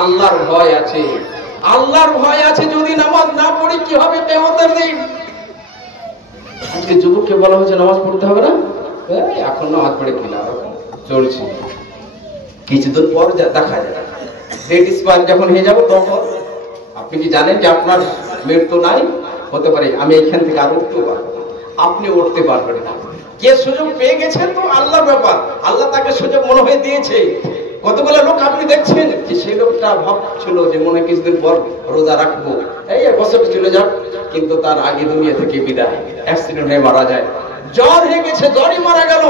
আল্লাহর ভয় আছে, আল্লাহর ভয় আছে। যদি নামাজ না পড়ি কি হবে কিয়ামতের দিন? আজকে যুবককে বলা হচ্ছে নামাজ পড়তে হবে না, এখন নামাজ পড়ে কি লাভ, চলছে। কিছুদিন পর দেখা যায় ডেট এক্সপায়ার যখন হয়ে যাবো তখন আপনি কি জানেন যে আপনার মৃত্যু নাই, হতে পারে আমি এখান থেকে আর উঠতে পারবো না, আপনি উঠতে পারবেন না। কে সুযোগ পেয়ে গেছেন তো আল্লাহর ব্যাপার, আল্লাহ তাকে সুযোগ মনে হয়ে দিয়েছে। কতগুলো লোক আপনি দেখছেন যে সেই লোকটা ভাবছিল যে মনে কিছুদিন পর রোজা রাখবো, এই বছরটা চলে যাক, কিন্তু তার আগে দুনিয়া থেকে বিদায়, অ্যাক্সিডেন্ট হয়ে মারা যায়। জ্বর হয়ে গেছে, জ্বরই মারা গেল।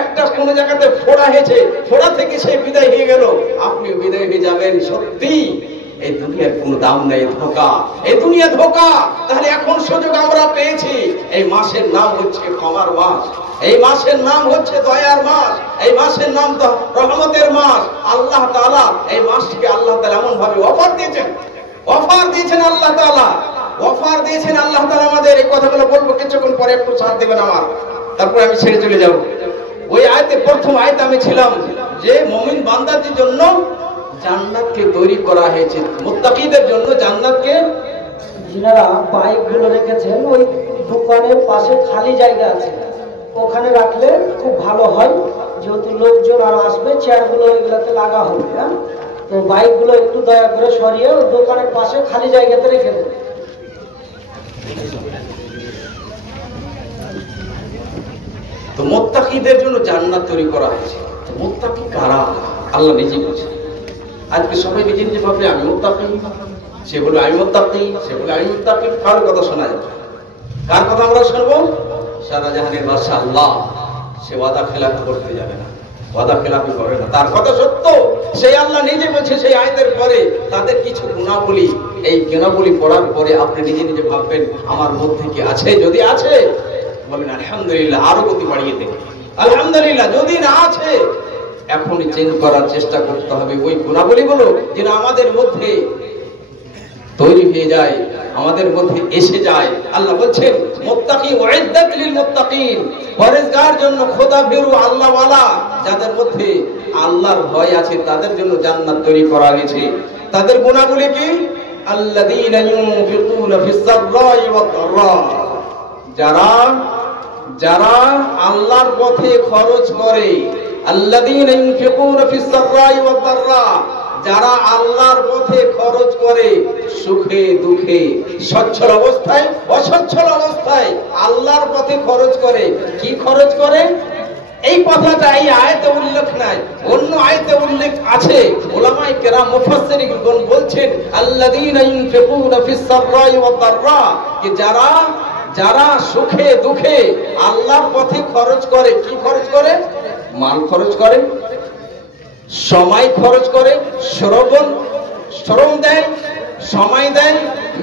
একটা কোন জায়গাতে ফোড়া হয়েছে, ফোড়া থেকে সে বিদায় হয়ে গেল। আপনিও বিদায় হয়ে যাবেন। সত্যি এই দুনিয়ার কোনো দাম নেই, ধোঁকা, এই দুনিয়া ধোঁকা। তাহলে এখন সুযোগ আমরা পেয়েছি। এই মাসের নাম হচ্ছে ক্ষমার মাস, এই মাসের নাম হচ্ছে দয়ার মাস, এই মাসের নাম তো রহমতের মাস। আল্লাহ তাআলা এই মাসকে আল্লাহ তাআলা এমন ভাবে অফার দিয়েছেন, অফার দিয়েছেন আল্লাহ তাআলা, অফার দিয়েছেন আল্লাহ তাআলা। আমাদের এই কথাগুলো বলবো কিছুক্ষণ পরে, একটু সাথ দেবেন আমার, তারপরে আমি ছেড়ে চলে যাব। ওই আয়াতে প্রথম আয়াতে আমি ছিলাম যে মুমিন বান্দাদের জন্য জান্নাতকে তৈরি করা হয়েছে, মুত্তাকিদের জন্য জান্নাতকে। যিনারা বাইক গুলো রেখেছেন ওই দোকানের পাশে খালি জায়গা আছে, ওখানে রাখলে খুব ভালো হয়, যেহেতু লোকজন আর আসবে, চেয়ারগুলো ওইগুলোতে লাগা হবে। হ্যাঁ, তো বাইকগুলো একটু দয়া করে সরিয়ে ওই দোকানের পাশে খালি জায়গাতে রেখে দেবে। তো মুত্তাকিদের জন্য জান্নাত তৈরি করা হয়েছে। মুত্তাকি কারা? আল্লাহ নিজে বলেছেন। আজকে সবাই নিজে নিজে ভাবে আমি মুত্তাকি, সে বলে আমি মুত্তাকি, সে বলে আমি মুত্তাকি। কার কথা শোনা যাবে? কার কথা আমরা শুনবো? সারা জাহানের বাদশা আল্লাহ, সে ওয়াদা খেলাফি করতে যাবে না, ওয়াদা খেলাফি করে না, তার কথা সত্য। সেই আল্লাহ নিজে বলছে সেই আয়াতের পরে তাদের কিছু গুণাবলী, এই গুণাবলী পড়ার পরে আপনি নিজে নিজে ভাববেন আমার মধ্যে কি আছে। যদি আছে বলেন আলহামদুলিল্লাহ, আরো গতি বাড়িয়ে দেন আলহামদুলিল্লাহ। যদি না আছে এখনই চেঞ্জ করার চেষ্টা করতে হবে ওই গুণাবলীগুলো, যেন আমাদের মধ্যে তৈরি হয়ে যায়, আমাদের মধ্যে এসে যায়। আল্লাহ বলছেন মুত্তাকি উইদ্দাত লিল মুত্তাকিন, পরহেজগার জন্য, খোদা ভীরু আল্লাহ ওয়ালা যাদের মধ্যে আল্লাহর ভয় আছে তাদের জন্য জান্নাত তৈরি করা হয়েছে। তাদের গুণাবলী কি? আল্লাযীনা ইউনফিকুনা ফিস সাররাই ওয়াদ দাররা, যারা আল্লাহর পথে খরচ করে। আল্লাযীনা ইউনফিকুনা ফিস সাররাই ওয়াদ দাররা, যারা আল্লাহর পথে খরচ করে, সুখে দুঃখে, সচ্ছল অবস্থায় অসচ্ছল অবস্থায় আল্লাহর পথে খরচ করে। কি খরচ করে? এই কথাটা এই আয়াতে উল্লেখ নাই, অন্য আয়াতে উল্লেখ আছে। উলামায়ে কেরাম মুফাসসিরিনগণ বলছেন আল্লাযীনা ইউনফিকুনা ফিস সাররাই ওয়াদ দাররা, কি যারা সুখে দুঃখে আল্লাহর পথে খরচ করে। কি খরচ করে? মাল খরচ করে, সময় খরচ করে, শ্রম দেয়, সময় দেয়,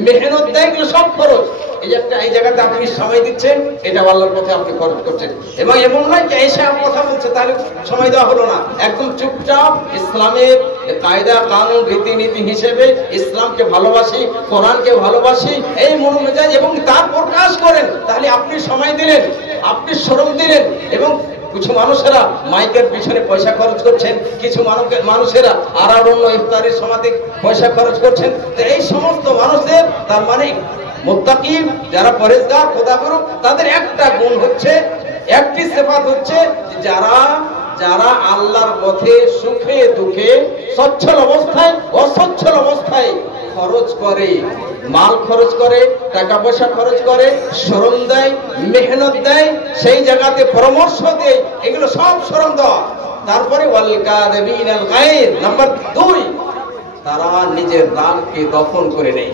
মেহনত দেয়, এগুলো সব খরচ। এই জায়গাতে আপনি সময় দিচ্ছেন, এটা আল্লাহর পথে আপনি খরচ করছেন। এবং এমন নয় যে এসে কথা বলছে তাহলে সময় দেওয়া হলো না, একদম চুপচাপ ইসলামের কায়দা কানুন রীতিনীতি হিসেবে ইসলামকে ভালোবাসি, কোরআনকে ভালোবাসি, এই মনোমেজাজ এবং তার প্রকাশ করেন, তাহলে আপনি সময় দিলেন, আপনি শ্রম দিলেন। এবং কিছু মানুষেরা মাইকের পিছনে পয়সা খরচ করছেন, কিছু মানুষেরা আর অন্য ইফতারের সমাধি পয়সা খরচ করছেন। তো এই সমস্ত মানুষদের, তার মানে মুত্তাকি যারা পরহেজগার খোদাভীরু, তাদের একটা গুণ হচ্ছে, একটি সিফাত হচ্ছে যারা আল্লাহর পথে সুখে দুঃখে, সচ্ছল অবস্থায় অসচ্ছল অবস্থায় খরচ করে, মাল খরচ করে, টাকা পয়সা খরচ করে, শ্রম দেয়, মেহনত দেয়, সেই জায়গাতে পরামর্শ দেয়, এগুলো সব শ্রম দেওয়া। তারপরে ওয়াল কাযিমিনাল গায়জ, নাম্বার 2, তারা নিজের রাগকে দফন করে নেয়,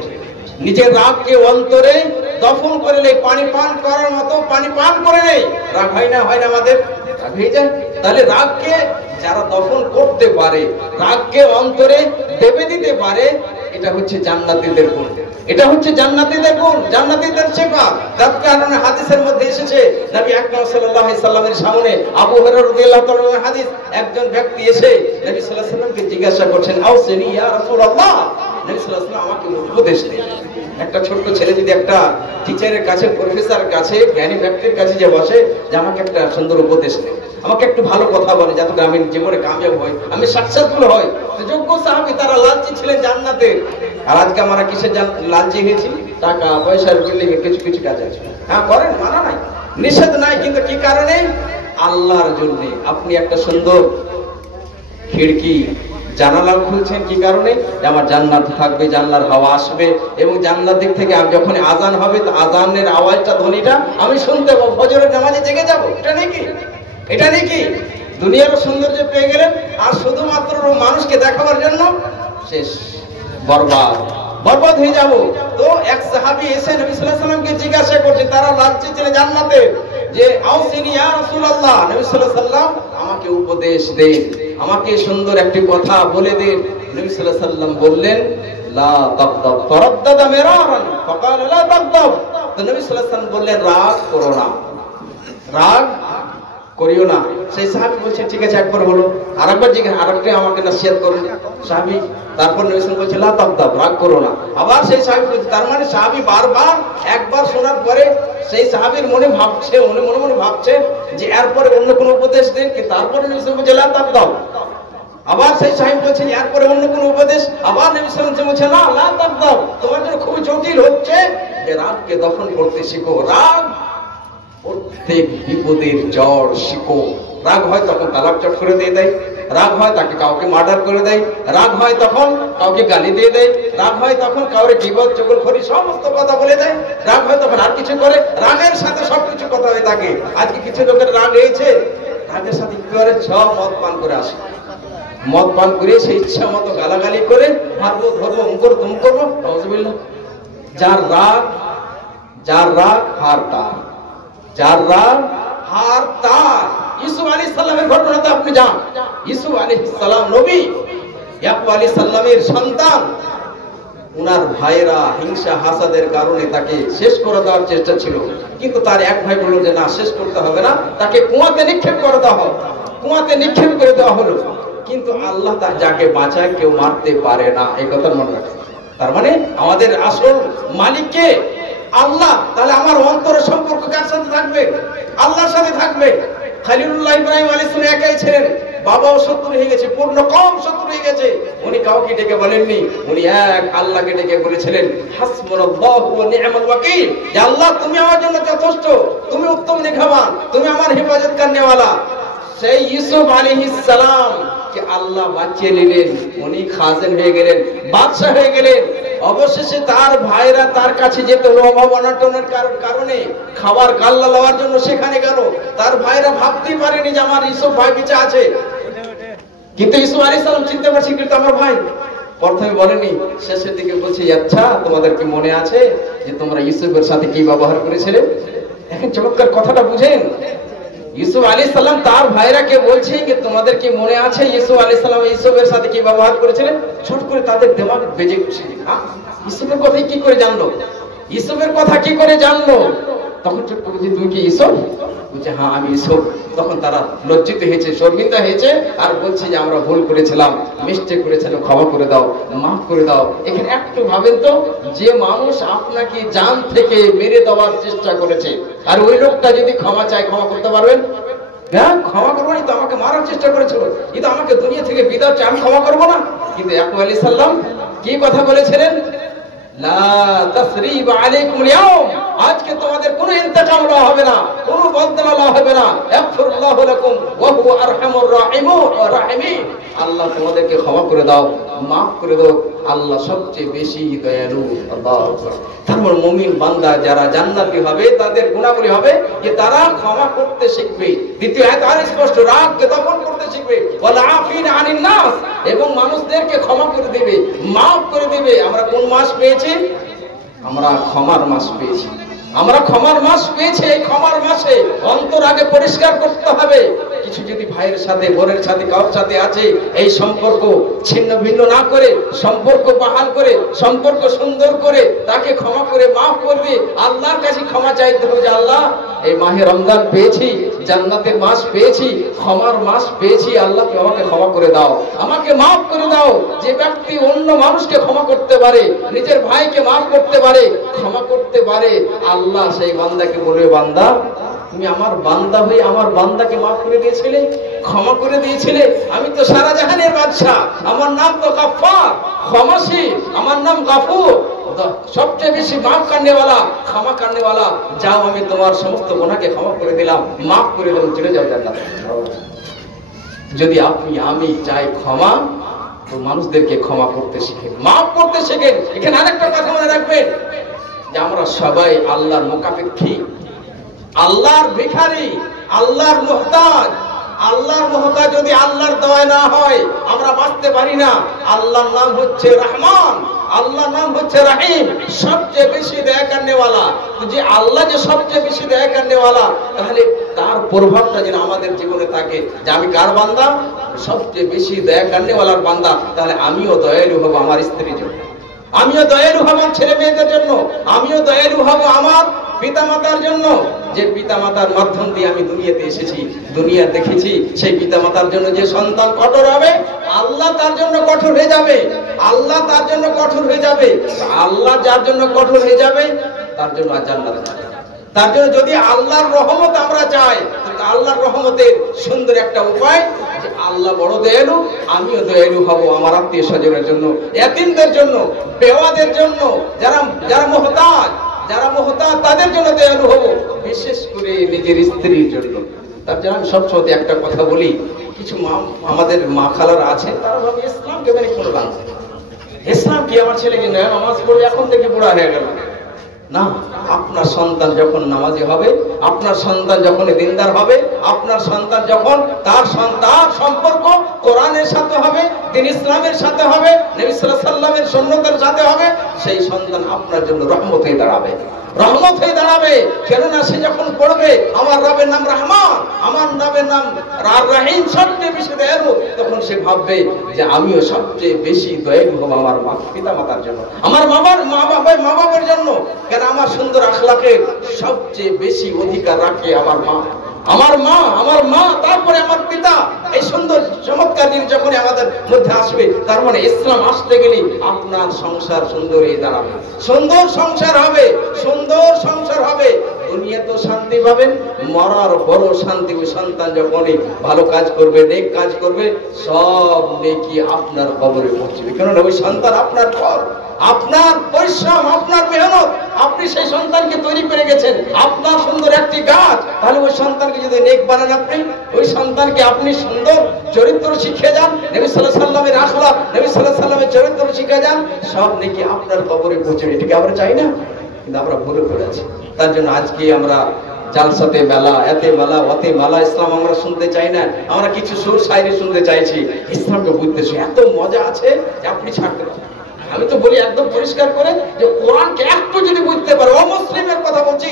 নিজের রাগকে অন্তরে দফন করে নেয়। পানি পান করার মতো পানি পান করে নেয়। রাগ হয় না আমাদের? রাগ হয়ে যায়। তাহলে রাগকে যারা দফন করতে পারে, রাগকে অন্তরে দেবে দিতে পারে, এটা হচ্ছে জান্নাতীদের গুণ, এটা হচ্ছে জান্নাতীদের গুণ, জান্নাতীদের সিফাত। যার কারণে হাদিসের মধ্যে এসেছে, নবী আকরাম সাল্লাল্লাহু আলাইহি সাল্লামের সামনে আবু হুরায়রা রাদিয়াল্লাহু তাআলার হাদিস, একজন ব্যক্তি এসে নবী সাল্লাল্লাহু আলাইহি সাল্লামকে জিজ্ঞাসা করছেন, আউসিনি ইয়া রাসূলুল্লাহ, নবী সাল্লাল্লাহু আলাইহি সাল্লাম আমাকে উপদেশ দেন। একটা ছোট্ট ছেলে যদি একটা টিচারের কাছে, প্রফেসরের কাছে, জ্ঞানী ব্যক্তির কাছে যে বসে যে আমাকে একটা সুন্দর উপদেশ দেন, আমাকে একটু ভালো কথা বলে যাতে আমি জীবনে কামিয়াব হই, আমি সাকসেসফুল হই। যোগ্য সাহাবী তারা লালচি ছিলেন জান্নাতে। আর আজকে আমরা কিসের লালচি হয়েছি? টাকা পয়সার বিল্ডিং এর কিছু কিছু কাজ আছে, হ্যাঁ করেন, মানা নাই, নিষেধ নাই, কিন্তু কি কারণে? আল্লাহর জন্য। আপনি একটা সুন্দর খিড়কি জানালা খুলছেন কি কারণে? আমার জান্নাত থাকবে, জানলার হাওয়া আসবে, এবং জান্নাত দিক থেকে যখন আজান হবে তো আজানের আওয়াজটা, ধ্বনিটা আমি শুনতে পাবো, ফজরের নামাজে জেগে যাব। এটা নাকি? এটা নাকি? দুনিয়ার সৌন্দর্য পেয়ে গেলেন আর শুধুমাত্র মানুষকে দেখাবার জন্য শেষ, বরবাদ, বরবাদ হয়ে যাব। তো এক সাহাবী এসে নবী সাল্লাল্লাহু আলাইহি ওয়াসাল্লামকে জিজ্ঞাসা করছে, তারা লালচি ছিলেন জান্নাতে, যে আউসিনি ইয়া রাসূলুল্লাহ, নবী সাল্লাল্লাহু আলাইহি ওয়াসাল্লাম আমাকে উপদেশ দেন, আমাকে সুন্দর একটি কথা বলে দেন। নবী সাল্লাল্লাহু আলাইহি ওয়াসাল্লাম বললেন, লা তাগদাব, ফারাদ্দাদা মিরারান ফাকাল লা তাগদাব। তো নবী সাল্লাল্লাহু আলাইহি ওয়াসাল্লাম বললেন, রাগ করো না, রাগ করিও না। সেই সাহাবী বলছে, ঠিক আছে, একবার হলো, আরেকবার জিজ্ঞাসা, আরেকটা আমাকে নসিহত করুন সাহাবী। তারপর নবী সাল্লাল্লাহু আলাইহি ওয়াসাল্লাম বলছে, লা তাগদাব, রাগ করো না। আবার সেই সাহাবী বলছে, তার মানে সাহাবী বারবার একবার শোনার পরে সেই সাহাবীর মনে ভাবছে, মনে মনে ভাবছে যে এরপরে অন্য কোনো উপদেশ দেন কি। তারপরে নবী সাল্লাল্লাহু আলাইহি ওয়াসাল্লাম বলছে, লা তাগদাব। আবার সেই সাহাবী বলছে, এরপরে অন্য কোনো উপদেশ। আবার নবী সাল্লাল্লাহু আলাইহি ওয়াসাল্লাম বলছে, না, লা তাগদাব, তোমার জন্য খুব জটিল হচ্ছে যে রাগকে দফন করতে শিখো। রাগ প্রত্যেক বিপদের জড়, শিখো। রাগ হয় তখন তালাক চট করে দিয়ে দেয়, রাগ হয় তাকে কাউকে মার্ডার করে দেয়, রাগ হয় তখন কাউকে গালি দিয়ে দেয়, রাগ হয় তখন কাউরে গীবত চগলখড়ি সমস্ত কথা বলে দেয়, রাগ হয় তখন আর কিছু করে। রাগের সাথে সবকিছু কথা হয়ে থাকে। আজকে কিছু লোকের রাগ হয়েছে, রাগের সাথে কি করে? সব মদ পান করে আসে, মদ পান করে সেই ইচ্ছা মতো গালাগালি করে, মারবো, ধরবো, তুম করবো। যার রাগ হার তার, যার রাগ হার তার। ইউসুফ আলাইহিস সালামের ঘটনাতে আপনি যান। ইউসুফ আলাইহিস সালাম নবী, ইয়াকুব আলাইহিস সালামের সন্তান। উনার ভাইরা হিংসা হাসাদের কারণে তাকে শেষ করে দেওয়ার চেষ্টা ছিল, কিন্তু তার এক ভাই বলল যে না, শেষ করতে হবে না, তাকে কুয়াতে নিক্ষেপ করে দেওয়া হোক। কুয়াতে নিক্ষেপ করে দেওয়া হলো। কিন্তু আল্লাহ তার যাকে বাঁচায় কেউ মারতে পারে না, এই কথা মনে রাখেন। তার মানে আমাদের আসল মালিক কে? আল্লাহ। তাহলে আমার অন্তরের সম্পর্ক কার সাথে থাকবে? আল্লাহর সাথে থাকবে। খলিলুল্লাহ ইব্রাহিম আলাইহিস সালাম একাই ছিলেন, বাবাও শত্রু হয়ে গেছে, পূর্ণ কওম শত্রু হয়ে গেছে। উনি কাউকে ডেকে বলেননি, উনি এক আল্লাহকে ডেকে বলেছিলেন, হাসবুনাল্লাহু ওয়া নি'মাল ওয়াকিল, যে আল্লাহ তুমি আমার জন্য যথেষ্ট, তুমি উত্তম নেখাবান, তুমি আমার হেফাজত করনেওয়ালা। সেই ইউসুফ আলাইহিস সালাম কে আল্লাহ বাঁচিয়ে নিলেন, উনি খাজেন হয়ে গেলেন, বাদশা হয়ে গেলেন। অবশেষে তার ভাইরা তার কাছে যেত, অভাব অনটনের কারণে খাবার কাল্লা লওয়ার জন্য সেখানে গেল। তার ভাইরা ভাবতেই পারেনি যে আমার ইউসুফ ভাই বেঁচে আছে, কিন্তু ইউসুফ আলাইহিস সালাম চিনতে পারছেন কিন্তু আমার ভাই। প্রথমে বলেনি, শেষের দিকে বলছে, আচ্ছা তোমাদের কি মনে আছে যে তোমরা ইউসুফের সাথে কি ব্যবহার করেছিলে? এখন চমৎকার কথাটা বুঝেন। ইউসুফ আলাইহিস সালাম তার ভাইরাকে বলছে যে তোমাদের কি মনে আছে ইউসুফ আলাইহিস সালাম ইউসুফের সাথে কি ব্যবহার করেছিলেন? ছোট করে তাদের দিমাগ বেজে উঠছে, হ্যাঁ ইউসুফের কথা কি করে জানলো? ইউসুফের কথা কি করে জানলো? তখন ছোট করে বলছে, তুমি কি ইউসুফ? বলছে, হ্যাঁ আমি ইউসুফ। তখন তারা লজ্জিত হয়েছে, শর্মিন্দা হয়েছে, আর বলছে যে আমরা ভুল করেছিলাম, মিস্টেক করেছিলাম, ক্ষমা করে দাও, মাফ করে দাও। এখানে একটু ভাবেন তো, যে মানুষ আপনাকে জান থেকে মেরে দেওয়ার চেষ্টা করেছে, আর ওই লোকটা যদি ক্ষমা চায়, ক্ষমা করতে পারবেন? হ্যাঁ, ক্ষমা করবো না, তো আমাকে মারার চেষ্টা করেছিল, কিন্তু আমাকে দুনিয়া থেকে বিদায় চাই, আমি ক্ষমা করবো না। কিন্তু ইয়াকুব আলাইহিস সালাম কি কথা বলেছিলেন? লা তাসরিবা আলাইকুম আল-ইয়াওম, আজকে তোমাদের কোনো ইন্তেকাম দেওয়া হবে না, কোনো বদলা দেওয়া হবে না। ইয়াগফিরুল্লাহু লাকুম ওয়া হুয়া আরহামুর রাহিমিন, আল্লাহ তোমাদেরকে ক্ষমা করে দাও, মাফ করে দাও, আল্লাহ সবচেয়ে বেশি দয়ালু। আল্লাহু আকবার। তারপর মুমিন বান্দা যারা জান্নাতি হবে, তাদের গুণাবলী হবে যে তারা ক্ষমা করতে শিখবে। দ্বিতীয় আয়াত আর স্পষ্ট, রাগকে দমন করতে শিখবে। ওয়াল আফিনা আনিন নাস, এবং মানুষদেরকে ক্ষমা করে দিবে, মাফ করে দিবে। আমরা কোন মাস পেয়েছি? আমরা ক্ষমার মাস পেয়েছি। আমরা ক্ষমার মাস পেয়েছি। এই ক্ষমার মাসে অন্তর আগে পরিষ্কার করতে হবে। কিছু যদি ভাইয়ের সাথে, বোনের সাথে, কারোর সাথে আছে, এই সম্পর্ক ছিন্ন ভিন্ন না করে, সম্পর্ক বহাল করে, সম্পর্ক সুন্দর করে, তাকে ক্ষমা করে মাফ করবে। আল্লাহর কাছে ক্ষমা চাইতে হবে যে আল্লাহ, এই মাহে রমজান পেয়েছি, জান্নাতের মাস পেয়েছি, ক্ষমার মাস পেয়েছি, আল্লাহ আমাকে ক্ষমা করে দাও, আমাকে মাফ করে দাও। যে ব্যক্তি অন্য মানুষকে ক্ষমা করতে পারে, নিজের ভাইকে মাফ করতে পারে, ক্ষমা করতে পারে, আল্লাহ সেই বান্দাকে বলবে, বান্দা তুমি আমার বান্দা হয়ে আমার বান্দাকে মাফ করে দিয়েছিলে, ক্ষমা করে দিয়েছিলে। আমি তো সারা জাহানের বাদশাহ, আমার নাম তো গাফফার, ক্ষমাশীল, আমার নাম গাফুর, সবচেয়ে বেশি মাফ করনেওয়ালা, ক্ষমা করনেওয়ালা। যাও, আমি তোমার সমস্ত গুনাহকে ক্ষমা করে দিলাম, মাফ করে দিলাম, চলে যাও জান্নাতে। যদি আপনি আমি চাই ক্ষমা, তো মানুষদেরকে ক্ষমা করতে শিখেন, মাফ করতে শিখেন। এখানে আরেকটা কথা মনে রাখবেন যে আমরা সবাই আল্লাহর মুখাপেক্ষী, আল্লাহর ভিখারি, আল্লাহর মুহতাজ। আল্লাহর মুহতাজ যদি আল্লাহর দয়ায় না হয় আমরা বাঁচতে পারি না। আল্লাহর নাম হচ্ছে রহমান, আল্লাহর নাম হচ্ছে রহিম, সবচেয়ে বেশি দয়া করনেওয়ালা। তো যে আল্লাহ যে সবচেয়ে বেশি দয়া করনেওয়ালা, তাহলে তার প্রভাবটা যেন আমাদের জীবনে থাকে যে আমি কার বান্দা, সবচেয়ে বেশি দয়া করনেওয়ালার বান্দা। তাহলে আমিও দয়ালু হব আমার স্ত্রীর জন্য, আমিও দয়ালু হব আমার ছেলে মেয়েদের জন্য, আমিও দয়ালু হব আমার পিতামাতার জন্য। যে পিতামাতার মাধ্যম দিয়ে আমি দুনিয়াতে এসেছি, দুনিয়া দেখেছি, সেই পিতামাতার জন্য যে সন্তান কঠোর হবে, আল্লাহ তার জন্য কঠোর হয়ে যাবে, আল্লাহ তার জন্য কঠোর হয়ে যাবে। আল্লাহ যার জন্য কঠোর হয়ে যাবে তার জন্য জান্নাত যাবে। তার জন্য যদি আল্লাহর রহমত আমরা চাই, আল্লাহর রহমতের সুন্দর একটা উপায় যে আল্লাহ বড় দয়ালু, আমিও দয়ালু হব আমার আত্মীয় স্বজনের জন্য, এতিমদের জন্য, বেওয়াদের জন্য, যারা যারা মুহতাজ, যারা মুহতাজ তাদের জন্য দয়ালু হব, বিশেষ করে নিজের স্ত্রীর জন্য। তার জন্য আমি সবসময় একটা কথা বলি, কিছু আমাদের মা খালারা আছে, তারা ভাবে ইসলামকে মেনে কোনো লাভ নেই, ইসলাম কি আমার ছেলেকে নয় নামাজ পড়বে এখন থেকে বুড়া হয়ে গেল না। আপনার সন্তান যখন নামাজি হবে, আপনার সন্তান যখন দিনদার হবে, আপনার সন্তান যখন তার সম্পর্ক কোরআনের সাথে হবে, দিন ইসলামের সাথে হবে, নবী সাল্লাল্লাহু আলাইহি ওয়াসাল্লামের সুন্নতের সাথে হবে, সেই সন্তান আপনার জন্য রহমত হয়ে দাঁড়াবে, রহমত হয়ে দাঁড়াবে। কেননা সে যখন পড়বে আমার রবের নাম রহমান, আমার রবের নাম রহিম, সবচেয়ে বেশি দয়ালু, তখন সে ভাববে যে আমিও সবচেয়ে বেশি দয়ালু হব আমার পিতা মাতার জন্য, আমার মা বাবার জন্য। কেন আমার সুন্দর আখলাকের সবচেয়ে বেশি অধিকার রাখে আমার মা, আমার মা, আমার মা, তারপরে আমার পিতা। এই সুন্দর চমৎকার জিনিস যখন আমাদের মধ্যে আসবে, তার মানে ইসলাম আসতে গেলে আপনার সংসার সুন্দর হয়ে দাঁড়াবে, সুন্দর সংসার হবে, সুন্দর সংসার হবে। দুনিয়া তো শান্তি পাবেন, মরার বড় শান্তি। ওই সন্তান যখনই ভালো কাজ করবে, নেক কাজ করবে, সব নেকি আপনার কবরে পৌঁছবে। কেননা ওই সন্তান আপনার ফল, আপনার পরিশ্রম, আপনার মেহনত। আপনি সেই সন্তানকে তৈরি করে গেছেন, আপনার সুন্দর একটি গাছ। তাহলে ওই সন্তানকে যদি নেক বানান, আপনি ওই সন্তানকে আপনি সুন্দর চরিত্র শিখে যান, নবী সাল্লাল্লাহু আলাইহি ওয়াসাল্লামের আখলাক, নবী সাল্লাল্লাহু আলাইহি ওয়াসাল্লামের চরিত্র শিখে যান, সব নেকি আপনার কবরে পৌঁছবে। এটাকে আমরা চাই না, কিন্তু আমরা ভুলে পড়েছি। তার জন্য আজকে আমরা জালসাতে মেলা, এতে মেলা, ওতে মেলা, ইসলাম আমরা শুনতে চাই না। আমরা কিছু সুর শায়রি শুনতে চাইছি, ইসলামকে বুঝতেছি এত মজা আছে যে আপনি ছাড়তে পারেন। আমি তো বলি একদম পরিষ্কার করে যে কোরআনকে একটু যদি বুঝতে পারে, অমুসলিমের কথা বলছি,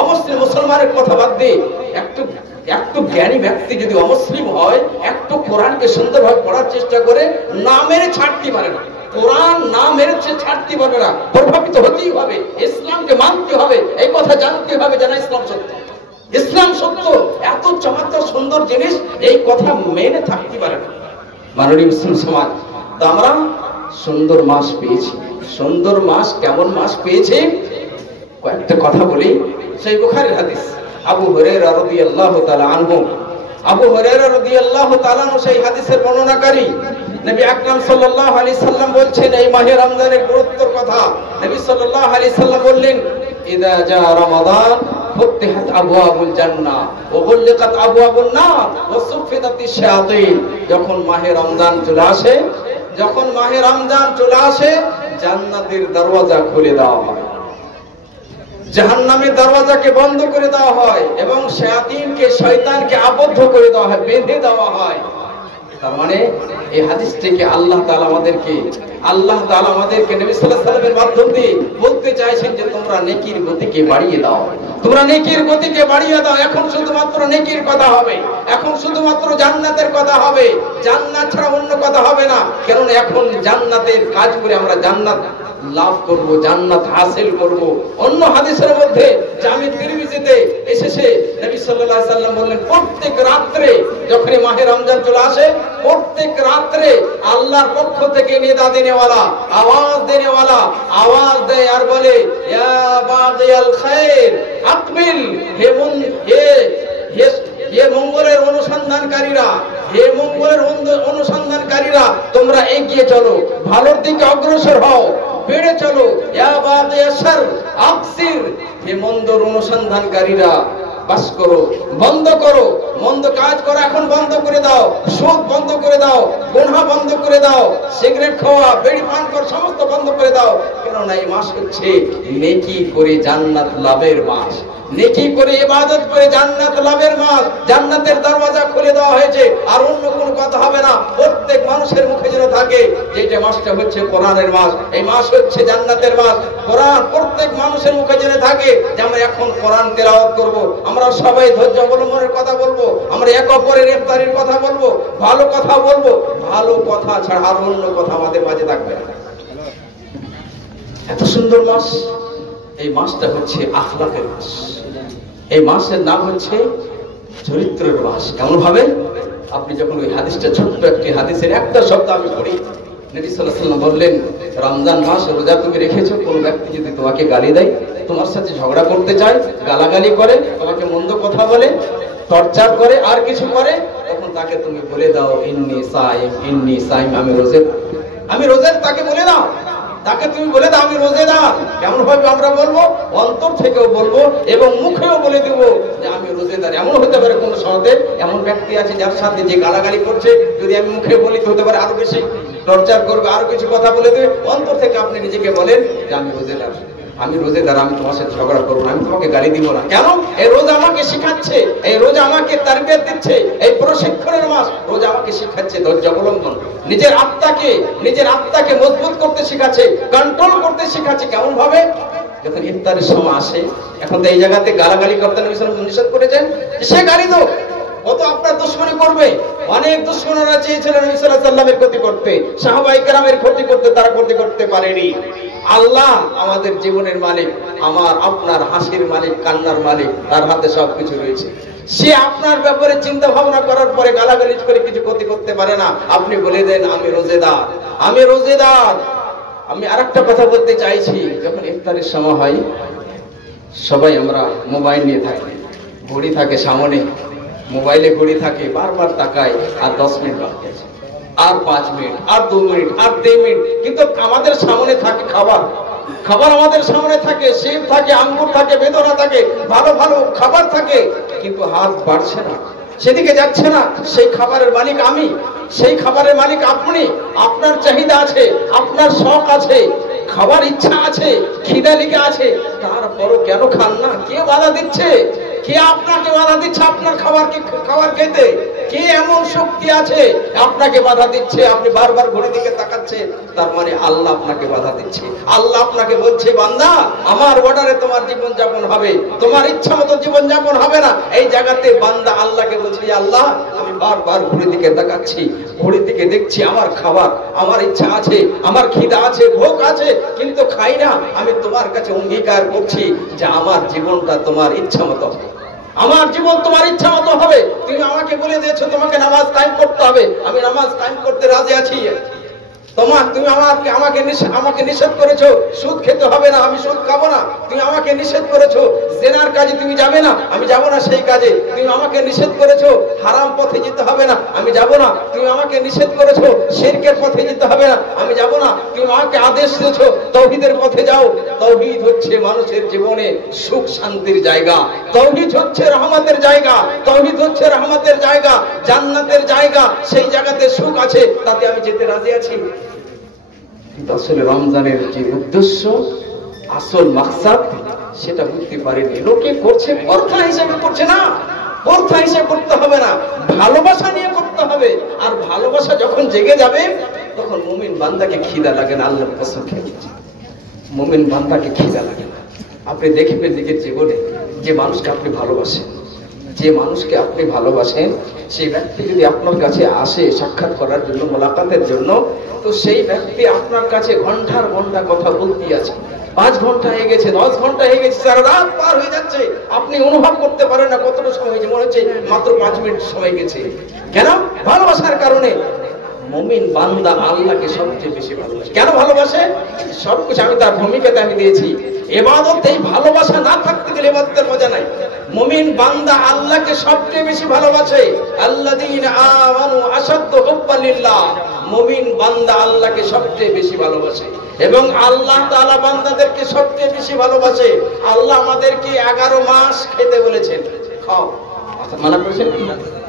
অমুসলিম মুসলমানের কথা বাদ দিয়ে একটু জ্ঞানী ব্যক্তি যদি অমুসলিম হয়, একটু কোরআনকে সুন্দরভাবে পড়ার চেষ্টা করে, না মেরে ছাড়তে পারে না। কোরআন না মেরে ছাড়তে পারবে না, প্রভাবিত হতেই হবে, ইসলামকে মানতে হবে, এই কথা জানতে হবে যেন ইসলাম সত্য, ইসলাম সত্য। এত চমৎকার সুন্দর জিনিস, এই কথা মেনে থাকতে পারে না মাননীয় মুসলিম সমাজ। তো আমরা সুন্দর মাস পেয়েছি। সুন্দর মাস কেমন মাস পেয়েছি কয়েকটা কথা বলি। সেই বুখারীর হাদিস, আবু হুরায়রা রাদিয়াল্লাহু তাআলা আনহু, আবু হুরায়রা রাদিয়াল্লাহু তাআলা আনহু সেই হাদিসের বর্ণনাকারী। নবী আকরাম সাল্লাল্লাহু আলাইহি সাল্লাম বলছেন এই মাহে রমজানের গুরুত্বের কথা। নবী সাল্লাল্লাহু আলাইহি সাল্লাম বললেন, ইদা জা রমাদান ফুতিহাত আবওয়াবুল জান্নাহ ওয়া গুলিকাত আবওয়াবুন নার ওয়া সুফিদাতিশ শায়াতিন। যখন মাহে রমজান চলে আসে, যখন মাহে রমজান চলে আসে, জান্নাতের দরওয়াজা খুলে দেওয়া হয়, জাহান্নামের দরওয়াজাকে বন্ধ করে দেওয়া হয়, এবং শায়াতিনকে, শয়তানকে আবদ্ধ করে দেওয়া হয়, বেঁধে দেওয়া হয়। তার মানে এই হাদিস থেকে আল্লাহ তাআলা আমাদেরকে নবী সাল্লাল্লাহু আলাইহি ওয়াসাল্লামের মাধ্যম দিয়ে বলতে চাইছেন যে তোমরা নেকির গতিকে বাড়িয়ে দাও, তোমরা নেকির গতিকে বাড়িয়ে দাও। এখন শুধুমাত্র নেকির কথা হবে, এখন শুধুমাত্র জান্নাতের কথা হবে, জান্নাত ছাড়া অন্য কথা হবে না। কারণ এখন জান্নাতের কাজ করে আমরা জান্নাত লাভ করব, জান্নাত হাসিল করব। অন্য হাদিসের মধ্যে জামি তিরমিজিতে এসেছে নবী সাল্লাল্লাহু আলাইহি সাল্লাম বললেন, প্রত্যেক রাত্রে যখনই মাহে রমজান চলে আসে, প্রত্যেক রাত্রে আল্লাহর পক্ষ থেকে নিদা দেনেওয়ালা, আওয়াজ দেনেওয়ালা আওয়াজ দেয় আর বলে, ইয়া বাগিয়াল খায়র আকবিল, হে মঙ্গলের অনুসন্ধানকারীরা, হে মঙ্গলের অনুসন্ধানকারীরা, তোমরা এগিয়ে চলো, ভালোর দিকে অগ্রসর হও, বেড়ে চলো। ইয়া বাগিয়াশ শার আকসির, হে মন্দর অনুসন্ধানকারীরা বাস করো, বন্ধ করো, মন্দ কাজ করো এখন বন্ধ করে দাও, সুদ বন্ধ করে দাও, গুনাহ বন্ধ করে দাও, সিগারেট খাওয়া, বিড়ি পান করা সমস্ত বন্ধ করে দাও। কেননা এই মাস হচ্ছে নেকি করে জান্নাত লাভের মাস, নেকি করে ইবাদত করে জান্নাত লাভের মাস। জান্নাতের দরওয়াজা খুলে দেওয়া হয়েছে, আর অন্য কোনো কথা হবে না। প্রত্যেক মানুষের মুখে যেন থাকে যে এটা মাসটা হচ্ছে কোরআনের মাস, এই মাস হচ্ছে জান্নাতের মাস। কোরআন প্রত্যেক মানুষের মুখে যেন থাকে যে আমরা এখন কোরআন তেলাওয়াত করব, আমরা সবাই ধৈর্য অবলম্বনের কথা বলবো, আমরা একে অপরের ইফতারির কথা বলবো, ভালো কথা বলবো। ভালো কথা ছাড়া আর অন্য কথা আমাদের মাঝে থাকবে না। এত সুন্দর মাস, এই মাসটা হচ্ছে আখলাকের মাস, এই মাসের নাম হচ্ছে চরিত্রের মাস। কেমন ভাবে? আপনি যখন ওই হাদিসটা, ছোট্ট একটি হাদিসের একটা শব্দ আমি পড়ি, নবী সাল্লাল্লাহু আলাইহি ওয়াসাল্লাম বললেন, রমজান মাস রোজা তুমি রেখেছো, কোন ব্যক্তি যদি তোমাকে গালি দেয়, তোমার সাথে ঝগড়া করতে চায়, গালাগালি করে, তোমাকে মন্দ কথা বলে, টর্চার করে, আর কিছু করে, তখন তাকে তুমি বলে দাও, ইন্নী সাইম, আমি রোজের, তাকে বলে দাও, তাকে তুমি বলে দাও আমি রোজেদার। কেমন ভাবে আমরা বলবো? অন্তর থেকেও বলবো এবং মুখেও বলে দেবো যে আমি রোজেদার। এমন হতে পারে কোন সমাজে এমন ব্যক্তি আছে যার সাথে যে গালাগালি করছে, যদি আমি মুখে বলি হতে পারে আরো বেশি টর্চার করবে, আরো কিছু কথা বলে দেবে। অন্তর থেকে আপনি নিজেকে বলেন যে আমি রোজেদার, আমি তোমার সাথে ঝগড়া করবো না, আমি তোমাকে গালি দিব না। কেন? এই রোজা আমাকে শিখাচ্ছে, এই রোজা আমাকে তারবিয়ত দিচ্ছে, এই প্রশিক্ষণের মাস রোজা আমাকে শিখাচ্ছে ধৈর্য অবলম্বন, নিজের আত্মাকে মজবুত করতে শিখাচ্ছে, কন্ট্রোল করতে শিখাচ্ছে। কেমন ভাবে? যখন ইফতারের সময় আসে, এখন তো এই জায়গাতে গালাগালি করতে নিষেধ করেছেন, সে গালি দাও, কত আপনার দুশমনি করবে। অনেক দুশমনরা চেয়েছিলেন নবী সাল্লাল্লাহু আলাইহি ওয়াসাল্লামের ক্ষতি করতে, সাহাবায়ে কেরামের ক্ষতি করতে, তারা ক্ষতি করতে পারেনি। আল্লাহ আমাদের জীবনের মালিক, আমার আপনার হাসির মালিক, কান্নার মালিক, তার হাতে সবকিছু রয়েছে। সে আপনার ব্যাপারে চিন্তা ভাবনা করার পরে গালাগালি করে কিছু ক্ষতি করতে পারে না। আপনি বলে দেন আমি রোজেদার। আমি আরেকটা কথা বলতে চাইছি, যখন ইফতারের সময় হয়, সবাই আমরা মোবাইল নিয়ে থাকি, ঘড়ি থাকে সামনে, মোবাইলে ঘড়ি থাকে, বারবার তাকাই, আর 10 মিনিট বাকি আছে, আর 5 মিনিট, আর 2 মিনিট, আর 3 মিনিট, কিন্তু আমাদের সামনে থাকে খাবার আমাদের সামনে থাকে, সেব থাকে, আঙ্গুর থাকে, বেদনা থাকে, ভালো ভালো খাবার থাকে, কিন্তু হাত বাড়ছে না, সেদিকে যাচ্ছে না। সেই খাবারের মালিক আমি, সেই খাবারের মালিক আপনি। আপনার চাহিদা আছে, আপনার শখ আছে, খাবার ইচ্ছা আছে, খিদা লেগে আছে, তারপরও কেন খান না? কে বাধা দিচ্ছে? কে আপনাকে বাধা দিচ্ছে আপনার খাবার খেতে? কে এমন শক্তি আছে আপনাকে বাধা দিচ্ছে? আপনি বারবার ঘড়ির দিকে তাকাচ্ছেন, তার মানে আল্লাহ আপনাকে বাধা দিচ্ছে। আল্লাহ আপনাকে বলছে, বান্দা আমার অর্ডারে তোমার জীবন যাপন হবে, তোমার ইচ্ছা মতো জীবন যাপন হবে না। এই জায়গাতে বান্দা আল্লাহকে বলছে, আল্লাহ আমি বারবার ঘড়ির দিকে তাকাচ্ছি, ঘড়ির দিকে দেখছি, আমার খাবার, আমার ইচ্ছা আছে, আমার খিদা আছে, ভোগ আছে, কিন্তু খাই না। আমি তোমার কাছে অঙ্গীকার করছি যে আমার জীবনটা তোমার ইচ্ছা মতো, আমার জীবন তোমার ইচ্ছা মতো হবে। তুমি আমাকে বলে দিয়েছো তোমাকে নামাজ কায়েম করতে হবে, আমি নামাজ কায়েম করতে রাজি আছি। তুমি আমাকে নিষেধ করেছো সুদ খেতে হবে না, আমি সুদ খাবো না। তুমি আমাকে নিষেধ করেছো জেনার কাজে তুমি যাবে না, আমি যাব না সেই কাজে। তুমি আমাকে নিষেধ করেছো হারাম পথে যেতে হবে না, আমি যাব না। তুমি আমাকে নিষেধ করেছো শিরকের পথে যেতে হবে না, আমি যাব না। তুমি আমাকে আদেশ দিয়েছো তাওহীদের পথে যাও। তাওহীদ হচ্ছে মানুষের জীবনে সুখ শান্তির জায়গা, তাওহীদ হচ্ছে রহমতের জায়গা, তাওহীদ হচ্ছে রহমতের জায়গা, জান্নাতের জায়গা। সেই জায়গাতে সুখ আছে, তাতে আমি যেতে রাজি আছি। কিন্তু আসলে রমজানের যে উদ্দেশ্য, আসল মাকসাদ, সেটা বুঝতে পারেনি। লোকে করছে পর্থা হিসেবে, করছে না, পর্থা হিসেবে করতে হবে না, ভালোবাসা নিয়ে করতে হবে। আর ভালোবাসা যখন জেগে যাবে, তখন মুমিন বান্দাকে খিদা লাগে না। আল্লাহর কসম খেয়ে বলছি, মুমিন বান্দাকে খিদা লাগে না। আপনি দেখবেন নিজের জীবনে যে মানুষকে আপনি ভালোবাসেন, সেই ব্যক্তি যদি আপনার কাছে আসে সাক্ষাৎ করার জন্য, মোলাকাতের জন্য, তো সেই ব্যক্তি আপনার কাছে ঘন্টার ঘন্টা কথা বলতে আছে। 5 ঘন্টা হয়ে গেছে, 10 ঘন্টা হয়ে গেছে, সারা রাত পার হয়ে যাচ্ছে, আপনি অনুভব করতে পারেন না কতটা সময় হয়েছে, মনে হচ্ছে মাত্র 5 মিনিট সময় গেছে। কেন? ভালোবাসার কারণে। মুমিন বান্দা আল্লাহকে সবচেয়ে বেশি ভালোবাসে। কেন ভালোবাসে? সবকিছু আমি তার ভূমিকাতে আমি দিয়েছি। ইবাদত, এই ভালোবাসা না থাকতে গেলে ইবাদতের মজা নাই। মুমিন বান্দা আল্লাহকে সবচেয়ে বেশি ভালোবাসে। আল্লাযীনা আমানু আশাদ্দু হুব্বান লিল্লাহ। মুমিন বান্দা আল্লাহকে সবচেয়ে বেশি ভালোবাসে এবং আল্লাহ তাআলা বান্দাদেরকে সবচেয়ে বেশি ভালোবাসে। আল্লাহ আমাদেরকে 11 মাস খেতে বলেছেন, খাও। মানা করেছেন,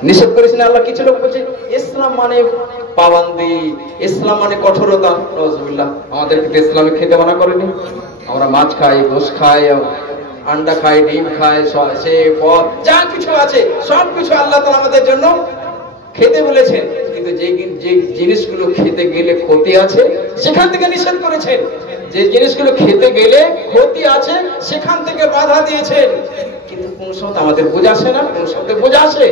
নিষেধ করেছেন আল্লাহ। কিছু লোক বলছে ইসলাম মানে পাবন্দি, ইসলাম মানে কঠোরতা। নাউজুবিল্লাহ, আমাদেরকে তো ইসলামে খেতে মানা করেনি। আমরা মাছ খাই, গোশ খাই, আন্ডা খাই, ডিম খাই, সে পদ যা কিছু আছে সবকিছু আল্লাহ তাআলা আমাদের জন্য খেতে বলেছেন। কিন্তু যে জিনিসগুলো খেতে গেলে ক্ষতি আছে সেখান থেকে নিষেধ করেছেন। যে জিনিসগুলো খেতে গেলে ক্ষতি আছে সেখান থেকে বাধা দিয়েছেন। কিন্তু কোন সময় আমাদের বোঝা আসে না, কোন সময় বোঝা আসে,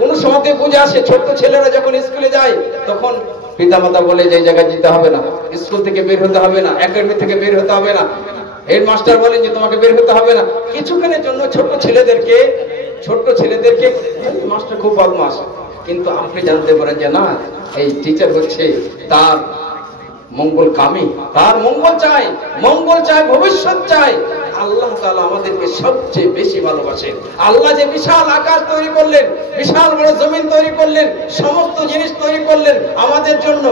কোন সময় বোঝা আসে। ছোট ছেলেরা যখন স্কুলে যায় তখন পিতামাতা বলে যে এই জায়গায় যেতে হবে না, স্কুল থেকে বের হতে হবে না, একাডেমি থেকে বের হতে হবে না, হেডমাস্টার বলেন যে তোমাকে বের হতে হবে না। কিছুক্ষণের জন্য ছোট ছেলেদেরকে মাস্টার খুব বদমাশ, কিন্তু আপনি জানতে পারেন যে না, এই টিচার হচ্ছে তার মঙ্গল কামী, তার মঙ্গল চায়, ভবিষ্যৎ চায়। আল্লাহ তাআলা আমাদেরকে সবচেয়ে বেশি ভালোবাসেন। আল্লাহ যে বিশাল আকাশ তৈরি করলেন, বিশাল বড় জমিন তৈরি করলেন, সমস্ত জিনিস তৈরি করলেন আমাদের জন্য।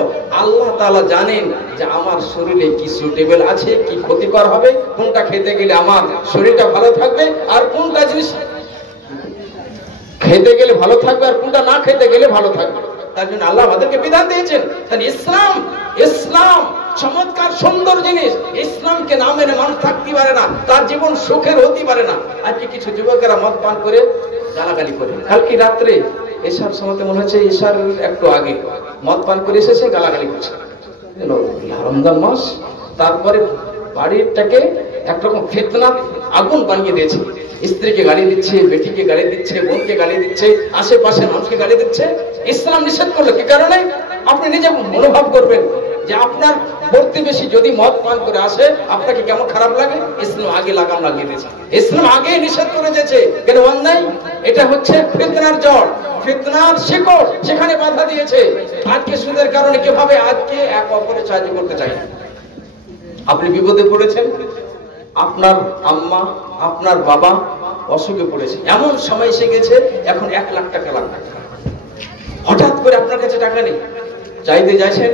আল্লাহ তাআলা জানেন যে আমার শরীরে কি সুটেবল আছে, কি ক্ষতিকর হবে, কোনটা খেতে গেলে আমার শরীরটা ভালো থাকবে, আর কোনটা জিনিস খেতে গেলে ভালো থাকবে আর কোনটা না খেতে গেলে ভালো থাকবে। তার জন্য আল্লাহ আমাদেরকে বিধান দিয়েছেন। তাহলে ইসলাম চমৎকার সুন্দর জিনিস। ইসলামকে না মেনে মানুষ থাকতে পারে না, তার জীবন সুখের হতে পারে না। আজকে কিছু যুবকেরা মদ পান করে গালাগালি করে। কালকে রাত্রে এশার সময় মনে হচ্ছে এশার একটু আগে মদ পান করে এসেছে, গালাগালি করছে। রমজান মাস, তারপরে বাড়িটাকে একরকম ফিতনা আগুন বানিয়ে দিয়েছে। স্ত্রীকে গালি দিচ্ছে, বেটিকে গালি দিচ্ছে, বোনকে গালি দিচ্ছে, আশেপাশের মানুষকে গালি দিচ্ছে। ইসলাম নিষেধ করলো কি কারণে? আপনি নিজে অনুভব করবেন যে আপনার প্রতিবেশী যদি মদ পান করে আসে আপনাকে কেমন খারাপ লাগে। ইসলাম আগে লাগাম লাগিয়ে দিয়েছে, ইসলাম আগে নিষেধ করে দিয়েছে। কেন? অন্যায়, এটা হচ্ছে ফিতনার জড়, ফিতনার শিকড়, সেখানে বাধা দিয়েছে। আজকে সুদের কারণে কিভাবে আজকে এক অপরের সাহায্য করতে চাই। আপনি বিপদে পড়েছেন, আপনার আম্মা, আপনার বাবা অসুখে পড়েছে, এমন সময় এসে গেছে এখন 1 লাখ টাকা লাগবে। হঠাৎ করে আপনার কাছে টাকা নেই, চাইতে যাচ্ছেন,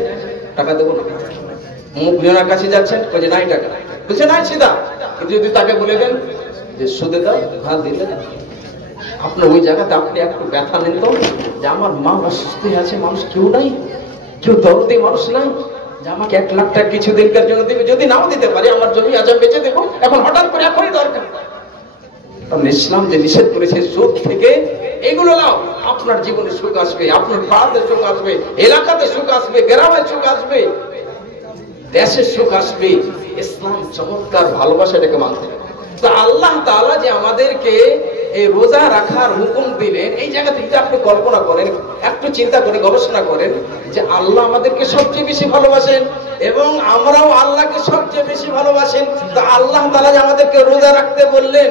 টাকা দেবো না। মুখজনের কাছে যাচ্ছেন, বলছে নাই টাকা, বলছে নাই সিধা। কিন্তু যদি তাকে বলে দেন যে সুদে দাও, হাত দিলে আপনার ওই জায়গাতে আপনি একটু ব্যথা নেন তো, যে আমার মা অসুস্থ আছে, মানুষ কেউ নাই, কেউ দরদি মানুষ নাই, যে আমাকে 1 লাখ টাকা কিছু দিনকার জন্য দেবে। যদি নাও দিতে পারি, আমার জমি আজ বেঁচে দেবো, এখন হঠাৎ করে এখনই দরকার। ইসলাম যে নিষেধ করেছে সুদ থেকে, এগুলো নাও, আপনার জীবনে সুখ আসবে, আপনার পাড়াতে সুখ আসবে, এলাকাতে সুখ আসবে, গ্রামে সুখ আসবে, দেশে সুখ আসবে। ইসলাম চমৎকার ভালোবাসাটাকে মানতে হবে। তো আল্লাহ তাআলা যে আমাদেরকে এই রোজা রাখার হুকুম দিলেন, এই জায়গা থেকে আপনি কল্পনা করেন, একটু চিন্তা করে গবেষণা করেন যে আল্লাহ আমাদেরকে সবচেয়ে বেশি ভালোবাসেন এবং আমরাও আল্লাহকে সবচেয়ে বেশি ভালোবাসেন। তো আল্লাহ তাআলা যে আমাদেরকে রোজা রাখতে বললেন,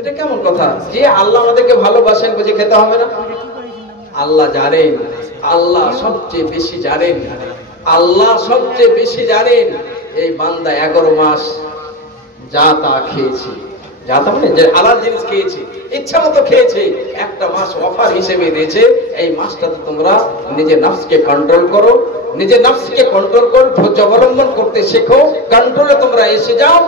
এটা কেমন কথা? যে আল্লাহ আমাদেরকে ভালোবাসেন বুঝে খেতে হবে না? আল্লাহ জানেন, আল্লাহ সবচেয়ে বেশি জানেন, আল্লাহ সবচেয়ে বেশি জানেন এই বান্দা 11 মাস যা তা খেয়েছে, যা তা মানে যে হালাল জিনিস খেয়েছে, ইচ্ছা মতো খেয়েছে, একটা মাস অফার হিসেবে দিয়েছে। এই মাসটাতে তোমরা নিজের নফসকে কন্ট্রোল করো, নিজের নফসকে কন্ট্রোল করো, ধৈর্য অবলম্বন করতে শেখো, কন্ট্রোলে তোমরা এসে যাও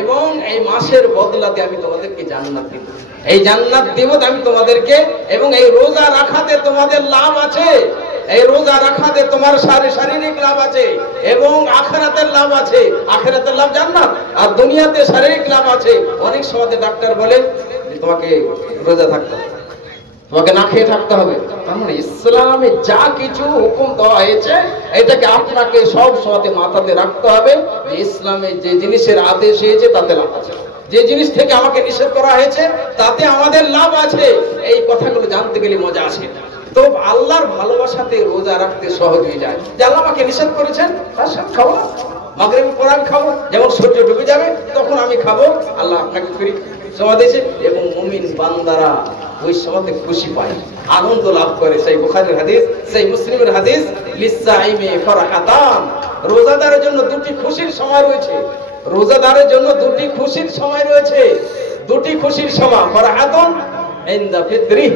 এবং এই মাসের বদলাতে আমি তোমাদেরকে জান্নাত দেব। এই জান্নাত দেব আমি তোমাদেরকে, এবং এই রোজা রাখাতে তোমাদের লাভ আছে, এই রোজা রাখাতে তোমার শারীরিক লাভ আছে এবং আখিরাতের লাভ আছে। আখিরাতের লাভ জান্নাত, আর দুনিয়াতে শারীরিক লাভ আছে। অনেক সময় ডাক্তার বলে যে তোমাকে রোজা থাকতে হবে, তোমাকে না খেয়ে থাকতে হবে। তার মানে ইসলামে যা কিছু হুকুম দেওয়া হয়েছে এটাকে আপনাকে সব সময় মাথাতে রাখতে হবে যে ইসলামে যে জিনিসের আদেশ হয়েছে তাতে লাভ আছে, যে জিনিস থেকে আমাকে নিষেধ করা হয়েছে তাতে আমাদের লাভ আছে। এই কথাগুলো জানতে গেলে মজা আসে। তো আল্লাহর ভালোবাসাতে রোজা রাখতে সহজ হয়ে যায়। যে আল্লাহ আমাকে নিষেধ করেছেন তার সাথে খাবো না, মাগরিবের পর আমি খাবো, যেমন সূর্য ডুবে যাবে তখন আমি খাবো, আল্লাহ আপনাকে ফ্রি সময় দিয়েছে। এবং মুমিন বান্দারা ওই সময়তে খুশি পায়, আনন্দ লাভ করে। সেই বুখারীর হাদিস, সেই মুসলিমের হাদিস, লিসাইমি ফারহাতান, রোজাদারের জন্য দুটি খুশির সময় রয়েছে। রোজাদারের জন্য দুটি খুশির সময় রয়েছে, দুটি খুশির সময়। ফারহাতুন ইনদা ফিতরি,